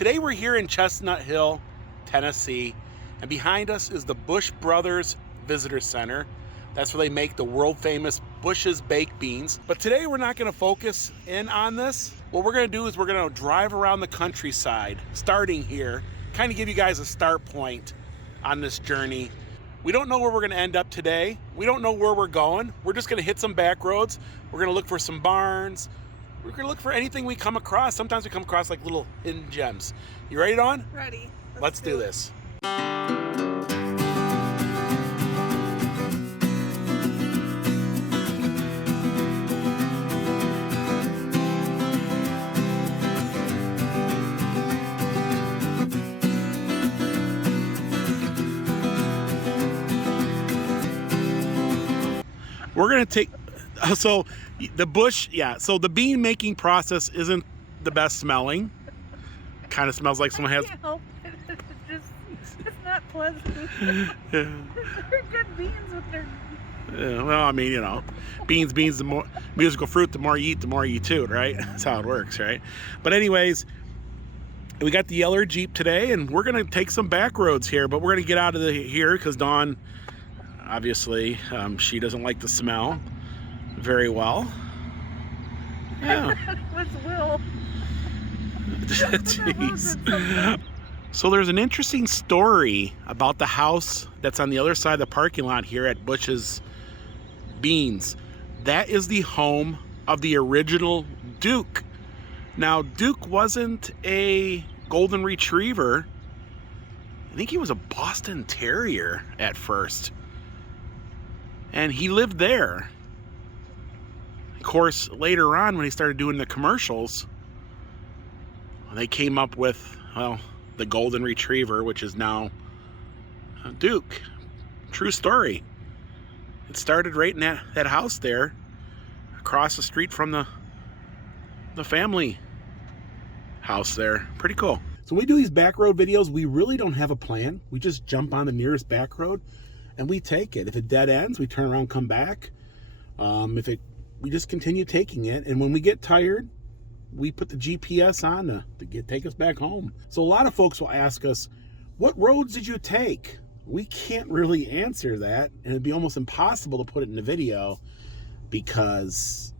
Today we're here in Chestnut Hill, Tennessee, and behind us is the Bush Brothers Visitor Center. That's where they make the world famous Bush's baked beans. But today we're not gonna focus in on this. What we're gonna do is we're gonna drive around the countryside, starting here, kind of give you guys a start point on this journey. We don't know where we're gonna end up today. We don't know where we're going. We're just gonna hit some back roads. We're gonna look for some barns. We're gonna look for anything we come across. Sometimes we come across like little hidden gems. You ready, Dawn? Ready. Let's do this. We're gonna take, so the bush, yeah, so the bean making process isn't the best smelling. Kind of smells like someone has. I can't help it. It's not pleasant. Yeah. They're good beans with their. Yeah, well, I mean, you know, beans, the more musical fruit, the more you eat too, right? That's how it works, right? But anyways, we got the yeller Jeep today, and we're gonna take some back roads here, but we're gonna get out of here because Dawn, obviously, she doesn't like the smell very well. Yeah. What's Will? Jeez. So there's an interesting story about the house that's on the other side of the parking lot here at Bush's Beans. That is the home of the original Duke. Now, Duke wasn't a golden retriever. I think he was a Boston Terrier at first. And he lived there. Of course, later on when he started doing the commercials, they came up with, well, the golden retriever, which is now Duke. True story. It started right in that house there, across the street from the family house there. Pretty cool. So when we do these back road videos, we really don't have a plan. We just jump on the nearest back road and we take it. If it dead ends, we turn around, come back. We just continue taking it, and when we get tired, we put the GPS on to take us back home. So a lot of folks will ask us, what roads did you take? We can't really answer that, and it'd be almost impossible to put it in the video because,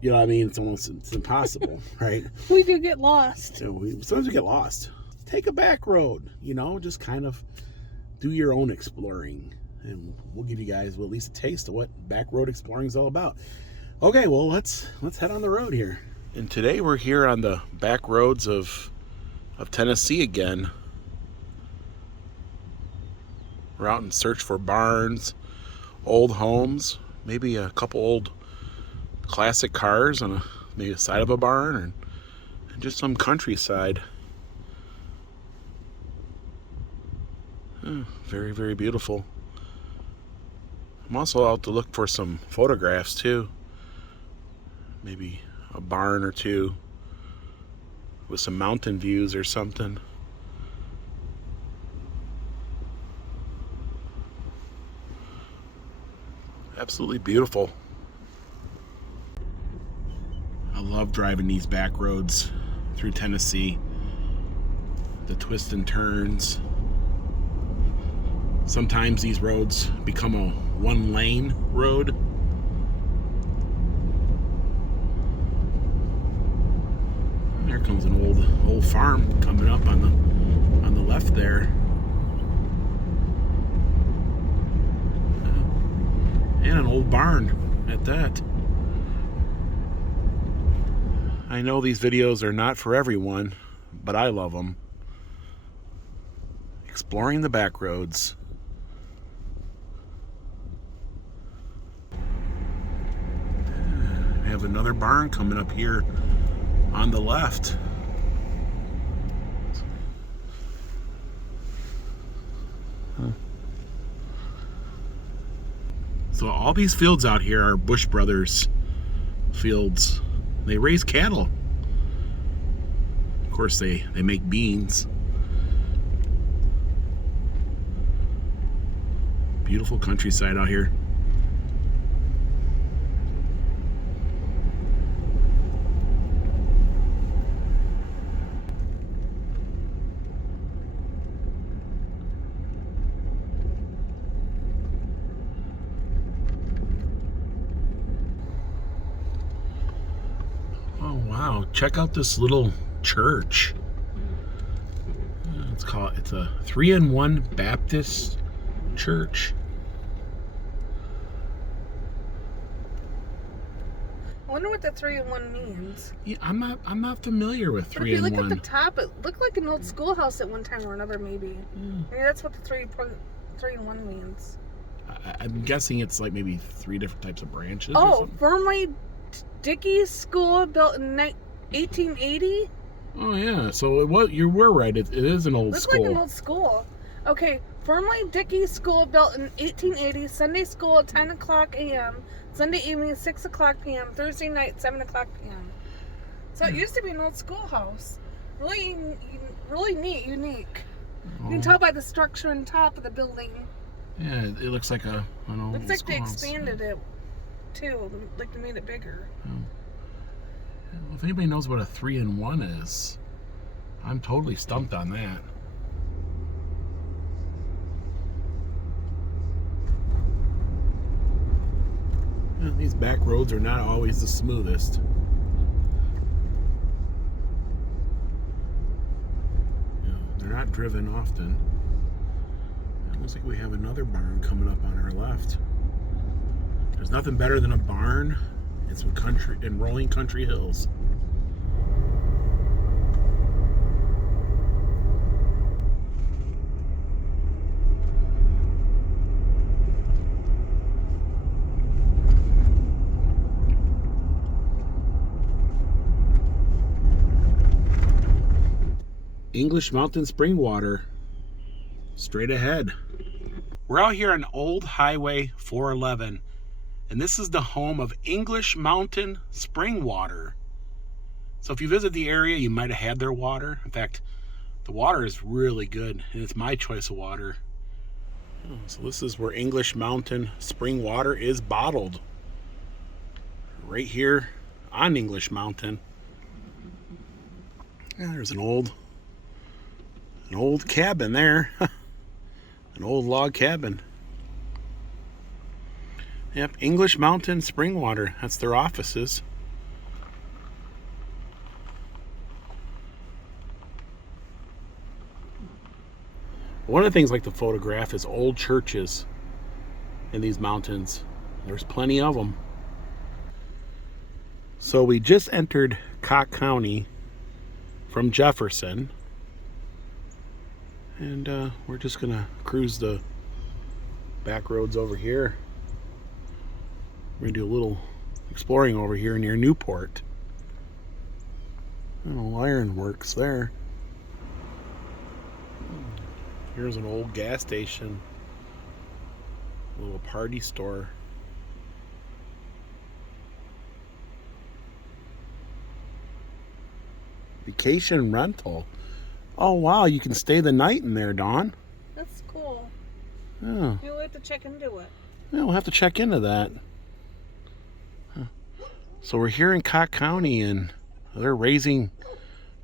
you know what I mean, it's impossible, right? We do get lost. So sometimes we get lost. Take a back road, you know, just kind of do your own exploring, and we'll give you guys at least a taste of what back road exploring is all about. Okay, well, let's head on the road here. And today we're here on the back roads of Tennessee again. We're out in search for barns, old homes, maybe a couple old classic cars on maybe the side of a barn, and just some countryside. Very, very beautiful. I'm also out to look for some photographs too. Maybe a barn or two with some mountain views or something. Absolutely beautiful. I love driving these back roads through Tennessee. The twists and turns. Sometimes these roads become a one-lane road. There comes an old farm coming up on the left there. And an old barn at that. I know these videos are not for everyone, but I love them. Exploring the back roads. We have another barn coming up here on the left. So all these fields out here are Bush Brothers fields. They raise cattle. Of course, they make beans. Beautiful countryside out here. check out this little church. It's a 3-in-1 Baptist church. I wonder what the 3-in-1 means. Yeah, I'm not familiar with But if you look 3-in-1. at the top, it looked like an old schoolhouse at one time or another, maybe. Maybe that's what the 3-in-1 means. I'm guessing it's like maybe 3 different types of branches. Or Oh, something. Fernley Dickey School, built in 1880. Oh yeah, so you were right. It is an old Looks school. like an old school. Okay, Fernley Dickey School, built in 1880. Sunday school at 10 o'clock a.m. Sunday evening 6 o'clock p.m. Thursday night 7 o'clock p.m. So it used to be an old schoolhouse. Really neat, unique. You can tell by the structure on top of the building. Yeah, it looks like an old Looks like they schoolhouse. expanded it too, like they made it bigger. Well, if anybody knows what a 3-in-1 is, I'm totally stumped on that. Well, these back roads are not always the smoothest. They're not driven often. It looks like we have another barn coming up on our left. There's nothing better than a barn in some country, in rolling country hills. English Mountain Spring Water, straight ahead. We're out here on Old Highway 411, and this is the home of English Mountain Spring Water. So if you visit the area, you might have had their water. In fact, the water is really good, and it's my choice of water. So this is where English Mountain Spring Water is bottled. Right here on English Mountain. Yeah, there's an old cabin there. An old log cabin. Yep, English Mountain Spring Water. That's their offices. One of the things I like to photograph is old churches in these mountains. There's plenty of them. So we just entered Cocke County from Jefferson. And we're just gonna cruise the back roads over here. We're gonna do a little exploring over here near Newport. Oh, ironworks there. Here's an old gas station. A little party store. Vacation rental. Oh wow, you can stay the night in there, Dawn. That's cool. Yeah. You'll have to check into it. Yeah, we'll have to check into that. So we're here in Cocke County, and they're raising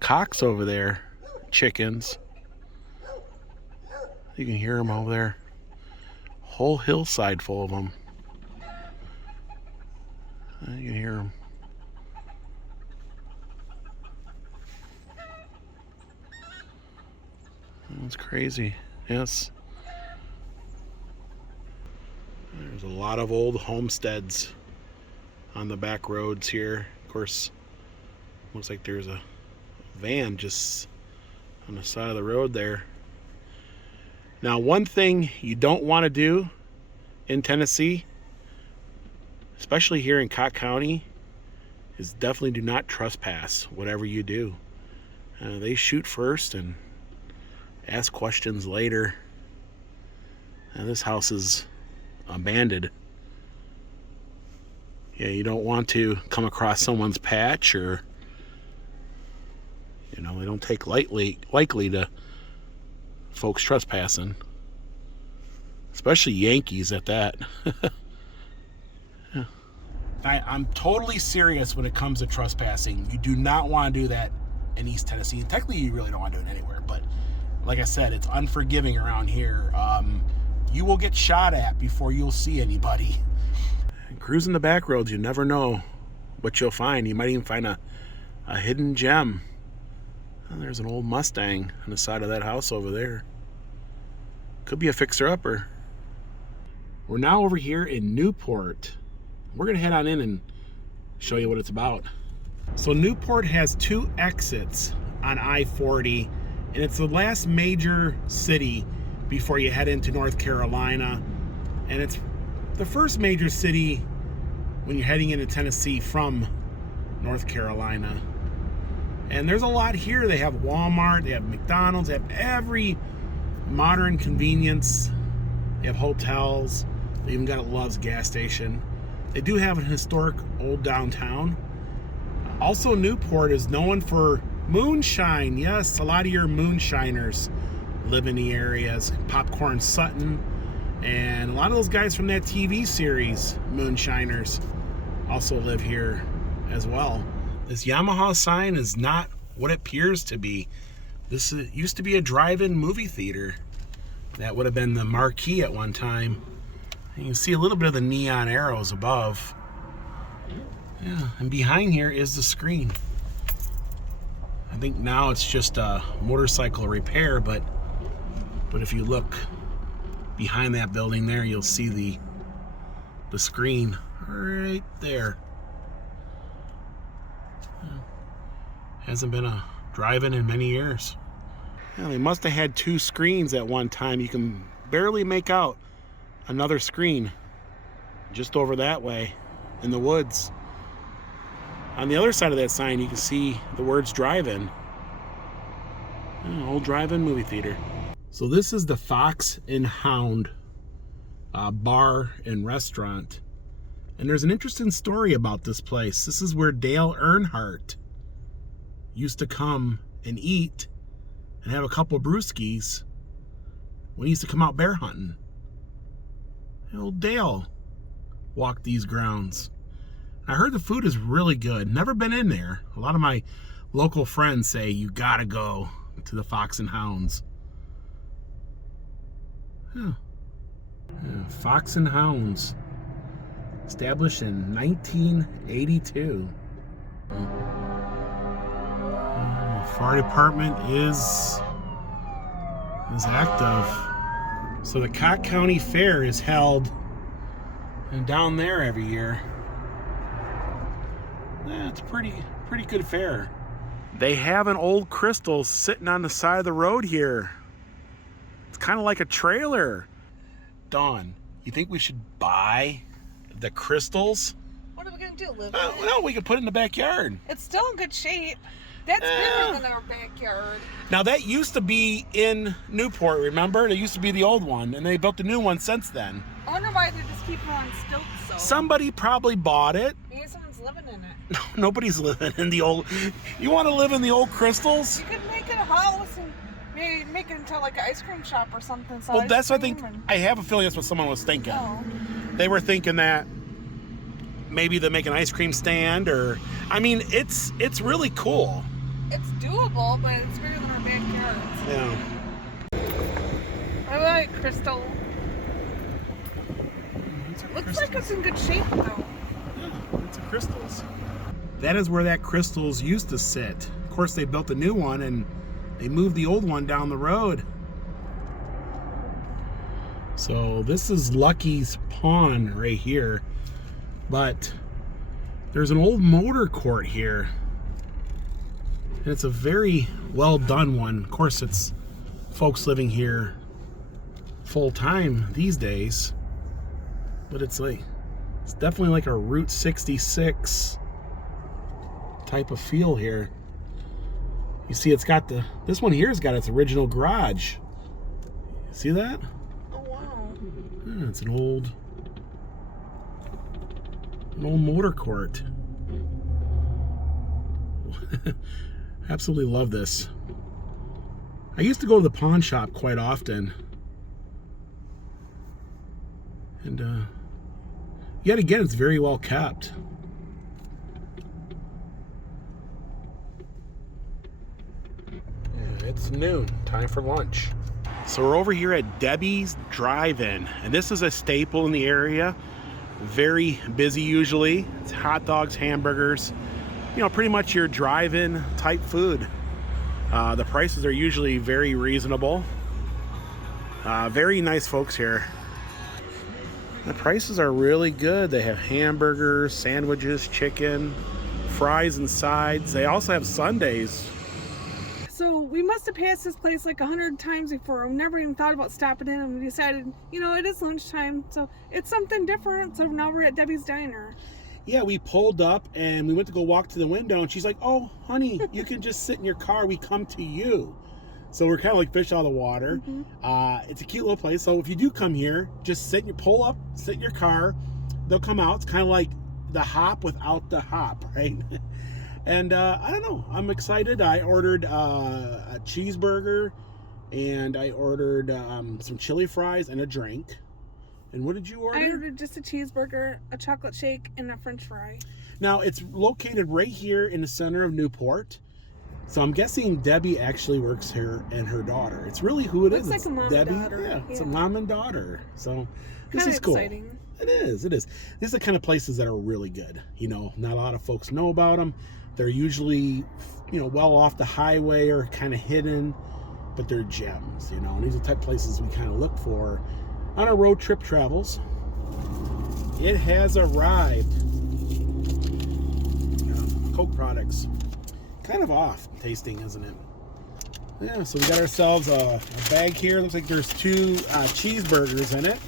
cocks over there, chickens. You can hear them over there. Whole hillside full of them. You can hear them. That's crazy. Yes. There's a lot of old homesteads on the back roads here. Of course, looks like there's a van just on the side of the road there. Now, one thing you don't want to do in Tennessee, especially here in Cocke County, is definitely do not trespass whatever you do. They shoot first and ask questions later. Now, this house is abandoned. Yeah, you don't want to come across someone's patch, or they don't take likely to folks trespassing, especially Yankees at that. Yeah. I'm totally serious when it comes to trespassing. You do not want to do that in East Tennessee, and technically you really don't want to do it anywhere, but like I said, it's unforgiving around here. You will get shot at before you'll see anybody. Cruising the back roads, you never know what you'll find. You might even find a A hidden gem. Oh, there's an old Mustang on the side of that house over there. Could be a fixer-upper. We're now over here in Newport. We're gonna head on in and show you what it's about. So Newport has 2 exits on I-40, and it's the last major city before you head into North Carolina. And it's the first major city when you're heading into Tennessee from North Carolina. And there's a lot here. They have Walmart, they have McDonald's, they have every modern convenience. They have hotels. They even got a Love's gas station. They do have an historic old downtown. Also, Newport is known for moonshine. Yes, a lot of your moonshiners live in the areas. Popcorn Sutton, and a lot of those guys from that TV series, Moonshiners, also live here as well. This Yamaha sign is not what it appears to be. This used to be a drive-in movie theater. That would have been the marquee at one time. You can see a little bit of the neon arrows above. Yeah, and behind here is the screen. I think now it's just a motorcycle repair, but if you look behind that building there, you'll see the screen right there. Hasn't been a drive-in in many years. Yeah, they must have had 2 screens at one time. You can barely make out another screen just over that way in the woods. On the other side of that sign, you can see the words drive-in. Old drive-in movie theater. So this is the Fox and Hound bar and restaurant. And there's an interesting story about this place. This is where Dale Earnhardt used to come and eat and have a couple of brewskis when he used to come out bear hunting. Old Dale walked these grounds. I heard the food is really good. Never been in there. A lot of my local friends say you gotta go to the Fox and Hounds. Yeah. Fox and Hounds, established in 1982. Fire department is active. So the Cott County Fair is held down there every year. Yeah, it's a pretty good fair. They have an old crystal sitting on the side of the road here. It's kind of like a trailer. Dawn, you think we should buy the crystals? What are we gonna do? Live Well, we could put it in the backyard. It's still in good shape. That's bigger than our backyard. Now that used to be in Newport, remember? It used to be the old one, and they built a new one since then. I wonder why they just keep it on stilts so. Somebody probably bought it. Maybe someone's living in it. No, nobody's living in the old... You want to live in the old crystals? You could make it a house and maybe make it into like an ice cream shop or something. So Well, that's what I think. I have a feeling that's what someone was thinking. Oh. They were thinking that maybe they make an ice cream stand, or... I mean, it's really cool. It's doable, but it's bigger than our backyard. Yeah. I like crystal. Looks like it's in good shape though. Yeah, it's a crystals. That is where that crystals used to sit. Of course, they built a new one and they moved the old one down the road. So this is Lucky's Pawn right here. But there's an old motor court here. And it's a very well done one. Of course, it's folks living here full time these days. But it's definitely like a Route 66 type of feel here. You see, it's got this one here's got its original garage. See that? Oh wow. Yeah, it's an old motor court. Absolutely love this. I used to go to the pawn shop quite often. And yet again, it's very well kept. Yeah, it's noon, time for lunch. So we're over here at Debbie's Drive-In, and this is a staple in the area. Very busy usually. It's hot dogs, hamburgers, pretty much your drive-in type food. The prices are usually very reasonable. Very nice folks here. The prices are really good. They have hamburgers, sandwiches, chicken, fries and sides. They also have sundaes. So we must have passed this place like 100 times before. We never even thought about stopping in, and we decided, it is lunchtime, so it's something different. So now we're at Debbie's Diner. Yeah, we pulled up and we went to go walk to the window, and she's like, "Oh, honey, you can just sit in your car. We come to you." So we're kind of like fish out of the water. It's a cute little place. So if you do come here, just pull up, sit in your car. They'll come out. It's kind of like the hop without the hop, right? And I don't know. I'm excited. I ordered a cheeseburger, and I ordered some chili fries and a drink. And what did you order? I ordered just a cheeseburger, a chocolate shake, and a French fry. Now, it's located right here in the center of Newport. So I'm guessing Debbie actually works here and her daughter. It's really who it is. Looks like a mom Debbie. and daughter. Yeah, it's a mom and daughter. So this is cool. Exciting. It is. These are the kind of places that are really good. Not a lot of folks know about them. They're usually, well off the highway or kind of hidden, but they're gems, And these are the type of places we kind of look for on our road trip travels. It has arrived. Coke products. Kind of off tasting, isn't it? Yeah, so we got ourselves a bag here. Looks like there's 2 cheeseburgers in it.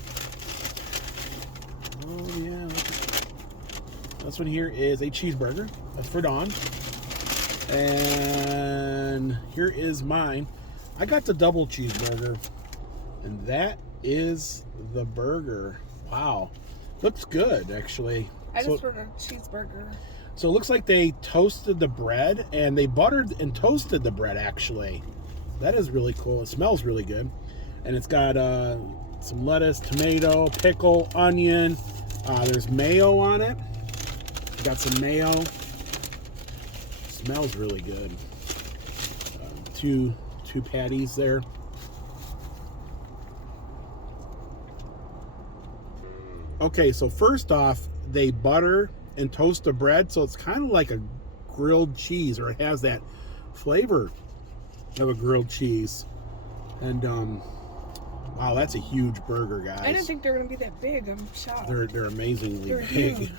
Oh yeah, this one here is a cheeseburger. That's for Dawn. And here is mine. I got the double cheeseburger, and that is the burger. Wow, looks good actually. I just ordered a cheeseburger. So it looks like they toasted the bread, and they buttered and toasted the bread, actually. That is really cool. It smells really good. And it's got some lettuce, tomato, pickle, onion. There's mayo on it. Got some mayo. Smells really good. Two patties there. Okay, so first off, they butter and toast the bread, so it's kind of like a grilled cheese, or it has that flavor of a grilled cheese. And wow, that's a huge burger, guys. I didn't think they were gonna be that big. I'm shocked. They're amazingly They're big. huge.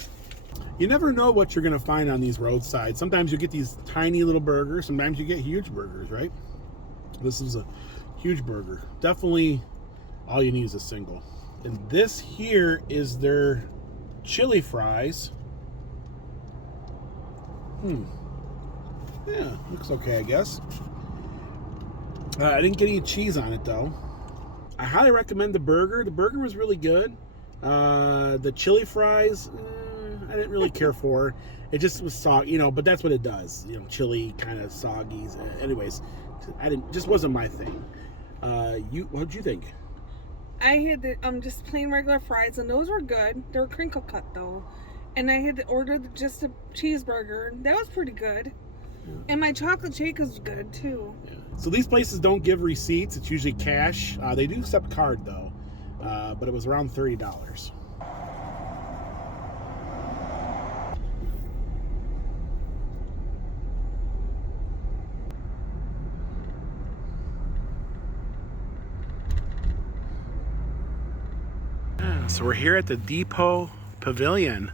You never know what you're gonna find on these roadsides. Sometimes you get these tiny little burgers, sometimes you get huge burgers, right? This is a huge burger. Definitely all you need is a single. And this here is their chili fries. Yeah, looks okay, I guess. I didn't get any cheese on it, though. I highly recommend the burger. The burger was really good. The chili fries, I didn't really care for. It just was soggy, but that's what it does. Chili kind of soggy. Anyways, just wasn't my thing. What'd you think? I had the just plain regular fries, and those were good. They were crinkle cut though. And I had ordered just a cheeseburger. That was pretty good. Yeah. And my chocolate shake was good too. Yeah. So these places don't give receipts. It's usually cash. They do accept card though. But it was around $30. So we're here at the Depot Pavilion,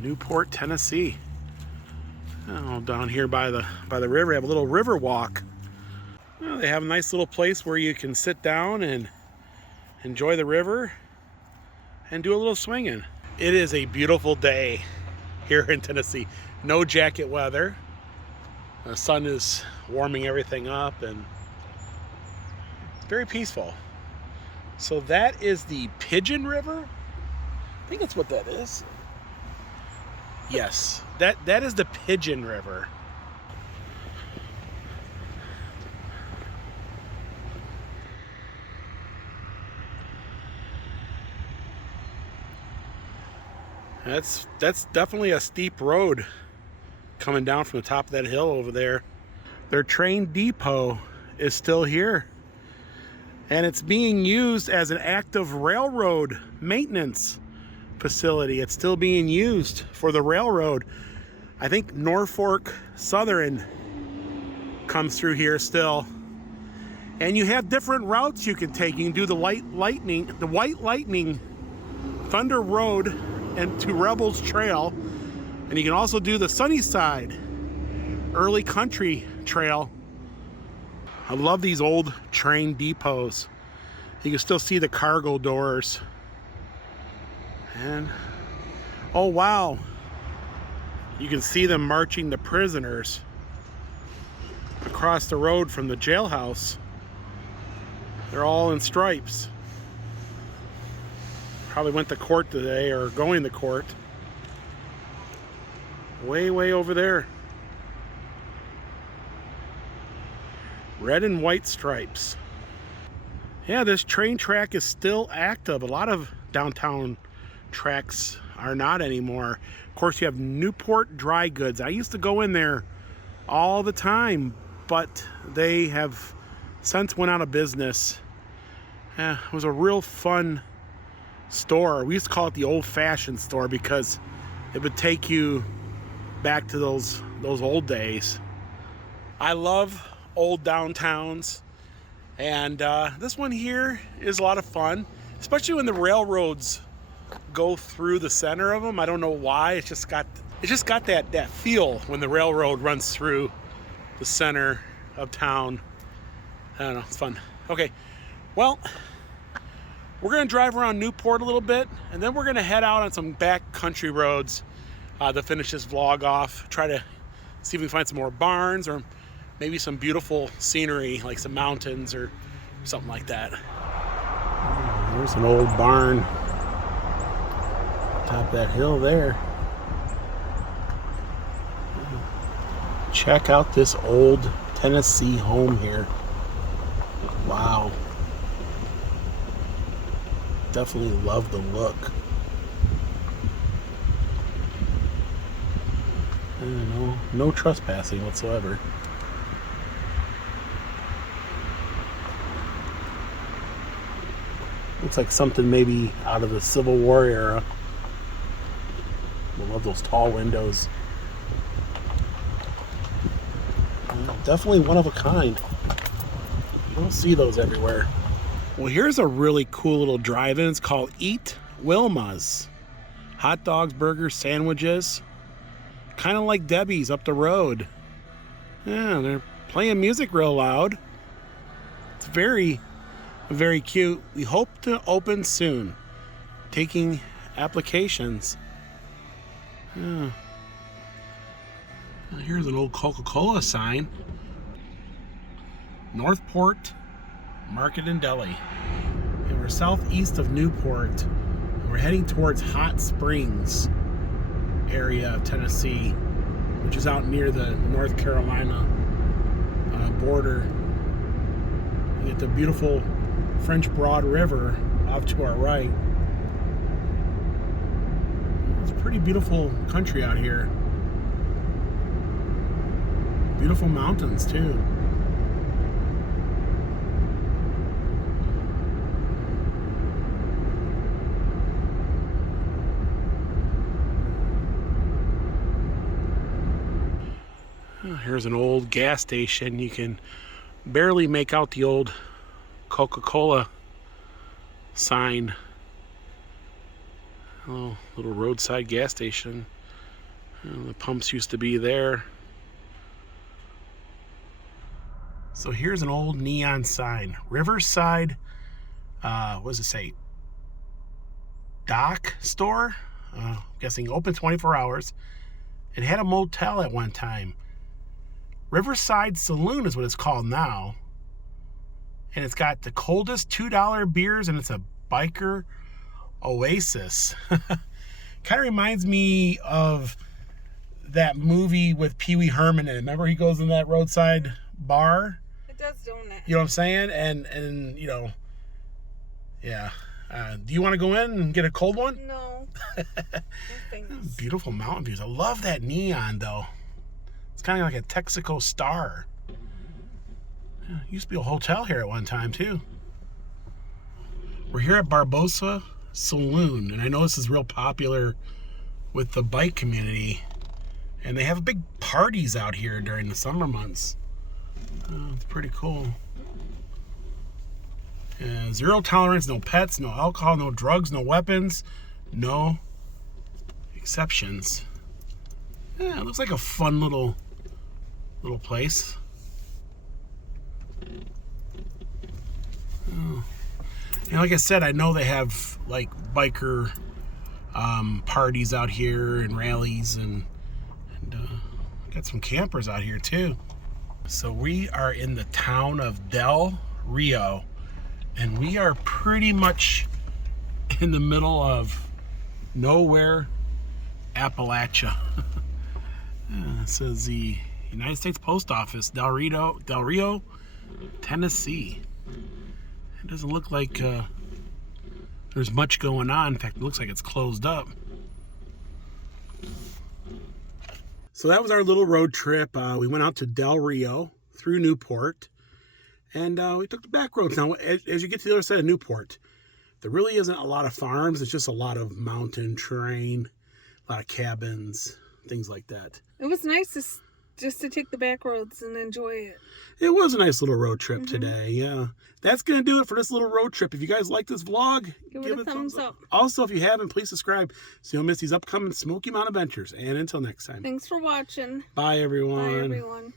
Newport, Tennessee. Down here by the river, have a little river walk. They have a nice little place where you can sit down and enjoy the river and do a little swinging. It is a beautiful day here in Tennessee. No jacket weather. The sun is warming everything up, and it's very peaceful. So that is the Pigeon River. I think that's what that is. Yes, that is the Pigeon River. That's definitely a steep road coming down from the top of that hill over there. Their train depot is still here, and it's being used as an active railroad maintenance facility. It's still being used for the railroad. I think Norfolk Southern comes through here still. And you have different routes you can take. You can do the White Lightning Thunder Road and to Rebels Trail. And you can also do the Sunnyside Early Country Trail. I love these old train depots. You can still see the cargo doors. And, oh wow, you can see them marching the prisoners across the road from the jailhouse. They're all in stripes. Probably went to court today or going to court. Way, way over there. Red and white stripes. Yeah, this train track is still active. A lot of downtown tracks are not anymore. Of course, you have Newport Dry Goods. I used to go in there all the time, but they have since went out of business. Yeah, it was a real fun store. We used to call it the old-fashioned store because it would take you back to those old days. I love old downtowns, and this one here is a lot of fun, especially when the railroads go through the center of them. I don't know why. It's just got that feel when the railroad runs through the center of town. I don't know, it's fun. Okay, well, we're gonna drive around Newport a little bit, and then we're gonna head out on some back country roads to finish this vlog off. Try to see if we can find some more barns or maybe some beautiful scenery, like some mountains or something like that. There's an old barn top that hill there. Check out this old Tennessee home here. Wow. Definitely love the look. No trespassing whatsoever. Looks like something maybe out of the Civil War era. I love those tall windows. Definitely one of a kind. You don't see those everywhere. Well, here's a really cool little drive-in. It's called Eat Wilma's. Hot dogs, burgers, sandwiches. Kind of like Debbie's up the road. Yeah, they're playing music real loud. It's very, very cute. We hope to open soon. Taking applications. Yeah. Here's an old Coca-Cola sign. Northport Market and Deli. And we're southeast of Newport. And we're heading towards Hot Springs area of Tennessee, which is out near the North Carolina border. You get the beautiful French Broad River off to our right. It's a pretty beautiful country out here. Beautiful mountains too. Here's an old gas station. You can barely make out the old Coca-Cola sign. Oh, little roadside gas station. The pumps used to be there. So here's an old neon sign. Riverside, what does it say? Dock store? Guessing open 24 hours. It had a motel at one time. Riverside Saloon is what it's called now. And it's got the coldest $2 beers, and it's a biker oasis. Kind of reminds me of that movie with Pee Wee Herman in it. Remember he goes in that roadside bar? It does, don't it? You know what I'm saying? And you know, yeah. Do you want to go in and get a cold one? No. No thanks. Beautiful mountain views. I love that neon though. It's kind of like a Texaco Star. Yeah, used to be a hotel here at one time too. We're here at Barbosa Saloon, and I know this is real popular with the bike community. And they have big parties out here during the summer months. It's pretty cool. Zero tolerance, no pets, no alcohol, no drugs, no weapons, no exceptions. Yeah, it looks like a fun little place. Oh. And like I said, I know they have like biker parties out here and rallies, and got some campers out here too. So we are in the town of Del Rio, and we are pretty much in the middle of nowhere, Appalachia. It says the United States Post Office, Del Rio, Tennessee. It doesn't look like there's much going on. In fact, it looks like it's closed up. So that was our little road trip. We went out to Del Rio through Newport, and we took the back roads. Now, as you get to the other side of Newport, there really isn't a lot of farms. It's just a lot of mountain terrain, a lot of cabins, things like that. It was nice just to take the back roads and enjoy it. It was a nice little road trip today, yeah. That's going to do it for this little road trip. If you guys like this vlog, give it a thumbs up. Also, if you haven't, please subscribe so you'll miss these upcoming Smoky Mountain adventures. And until next time. Thanks for watching. Bye, everyone. Bye, everyone.